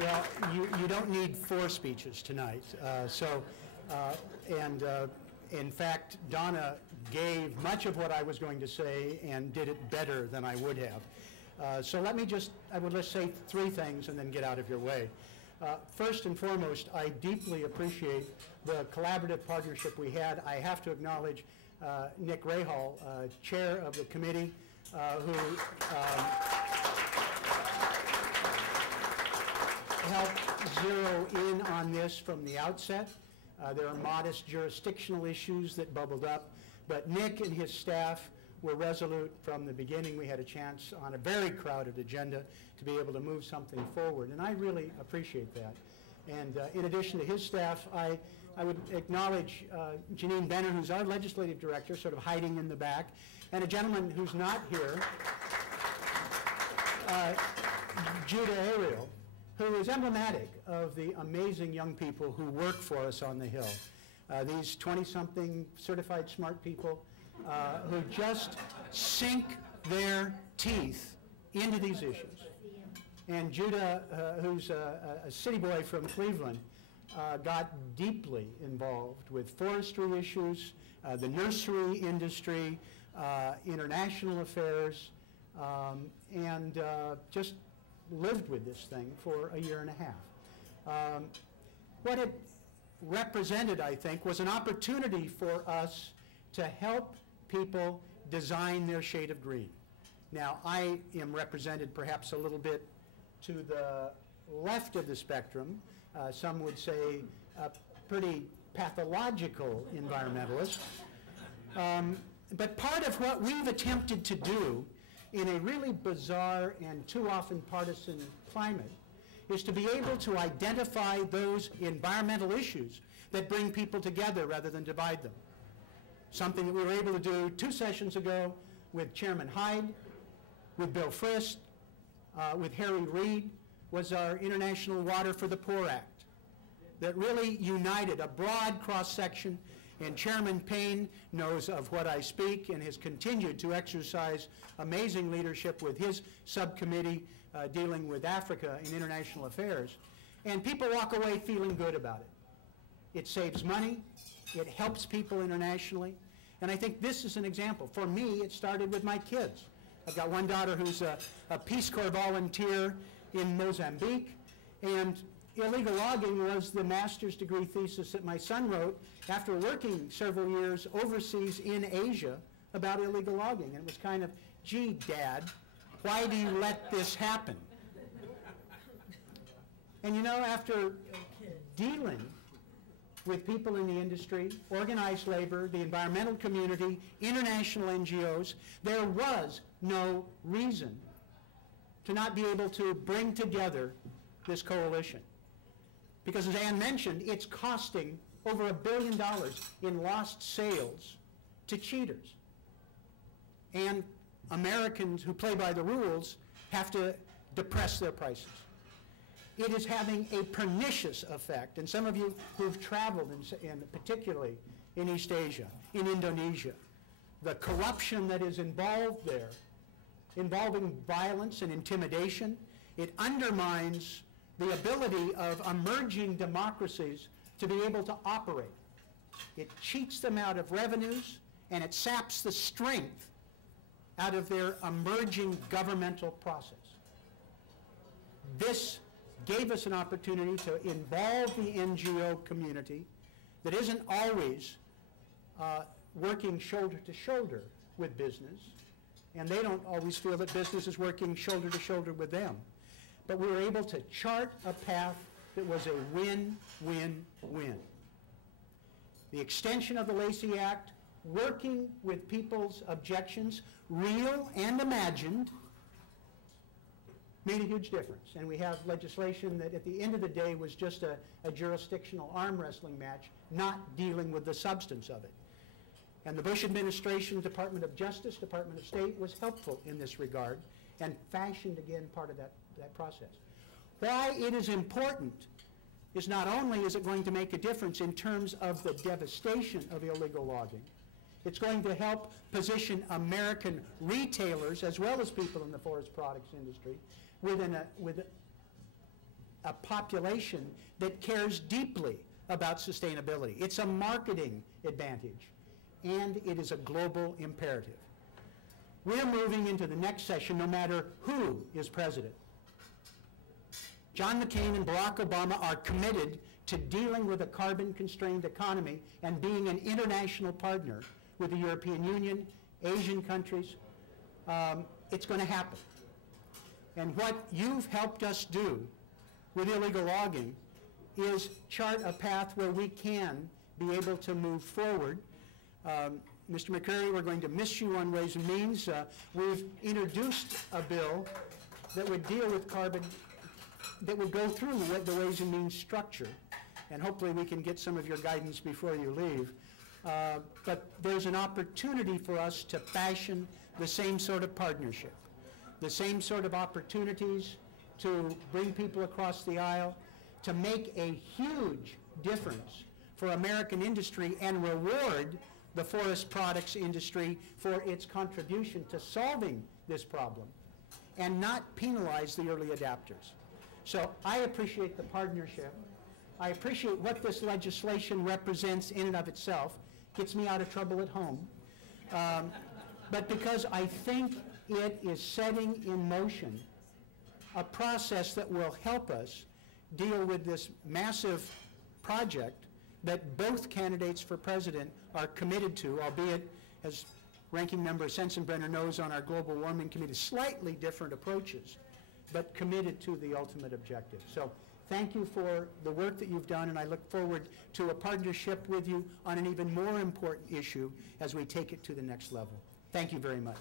Well, you don't need 4 speeches tonight. In fact, Donna gave much of what I was going to say and did it better than I would have. So let me I would just say 3 things and then get out of your way. First and foremost, I deeply appreciate the collaborative partnership we had. I have to acknowledge Nick Rahal, chair of the committee, who helped zero in on this from the outset. There are modest jurisdictional issues that bubbled up, but Nick and his staff were resolute from the beginning. We had a chance on a very crowded agenda to be able to move something forward, and I really appreciate that. And in addition to his staff, I would acknowledge Janine Benner, who's our legislative director, sort of hiding in the back, and a gentleman who's not here, Judah Ariel, who is emblematic of the amazing young people who work for us on the Hill. These 20-something certified smart people who just sink their teeth into these issues. And Judah, who's a city boy from Cleveland, got deeply involved with forestry issues, the nursery industry, international affairs, and just lived with this thing for a year and a half. What it represented, I think, was an opportunity for us to help people design their shade of green. Now, I am represented perhaps a little bit to the left of the spectrum. Some would say a pretty pathological environmentalist. But part of what we've attempted to do in a really bizarre and too often partisan climate is to be able to identify those environmental issues that bring people together rather than divide them. Something that we were able to do 2 sessions ago with Chairman Hyde, with Bill Frist, with Harry Reid, was our International Water for the Poor Act that really united a broad cross-section. And Chairman Payne knows of what I speak and has continued to exercise amazing leadership with his subcommittee dealing with Africa in international affairs. And people walk away feeling good about it. It saves money. It helps people internationally. And I think this is an example. For me, it started with my kids. I've got one daughter who's a Peace Corps volunteer in Mozambique. And illegal logging was the master's degree thesis that my son wrote after working several years overseas in Asia about illegal logging. And it was kind of, gee, Dad, why do you let this happen? And you know, after dealing with people in the industry, organized labor, the environmental community, international NGOs, there was no reason to not be able to bring together this coalition. Because as Ann mentioned, it's costing over $1 billion in lost sales to cheaters. And Americans who play by the rules have to depress their prices. It is having a pernicious effect. And some of you who've traveled, particularly in East Asia, in Indonesia, the corruption that is involved there, involving violence and intimidation, it undermines the ability of emerging democracies to be able to operate. It cheats them out of revenues, and it saps the strength out of their emerging governmental process. This gave us an opportunity to involve the NGO community that isn't always working shoulder to shoulder with business, and they don't always feel that business is working shoulder to shoulder with them. But we were able to chart a path that was a win-win-win. The extension of the Lacey Act, working with people's objections, real and imagined, made a huge difference. And we have legislation that at the end of the day was just a jurisdictional arm wrestling match, not dealing with the substance of it. And the Bush administration, Department of Justice, Department of State was helpful in this regard and fashioned again part of that process. Why it is important is not only is it going to make a difference in terms of the devastation of illegal logging, it's going to help position American retailers as well as people in the forest products industry with a population that cares deeply about sustainability. It's a marketing advantage, and it is a global imperative. We're moving into the next session no matter who is president. John McCain and Barack Obama are committed to dealing with a carbon-constrained economy and being an international partner with the European Union, Asian countries. It's going to happen. And what you've helped us do with illegal logging is chart a path where we can be able to move forward. Mr. McCurry, we're going to miss you on Ways and Means. We've introduced a bill that would deal with carbon, that would go through the Ways and Means structure, and hopefully we can get some of your guidance before you leave. But there's an opportunity for us to fashion the same sort of partnership, the same sort of opportunities to bring people across the aisle, to make a huge difference for American industry and reward the forest products industry for its contribution to solving this problem, and not penalize the early adapters. So I appreciate the partnership. I appreciate what this legislation represents in and of itself. Gets me out of trouble at home. But because I think it is setting in motion a process that will help us deal with this massive project that both candidates for president are committed to, albeit, as Ranking Member Sensenbrenner knows, on our Global Warming Committee, slightly different approaches, but committed to the ultimate objective. So thank you for the work that you've done, and I look forward to a partnership with you on an even more important issue as we take it to the next level. Thank you very much.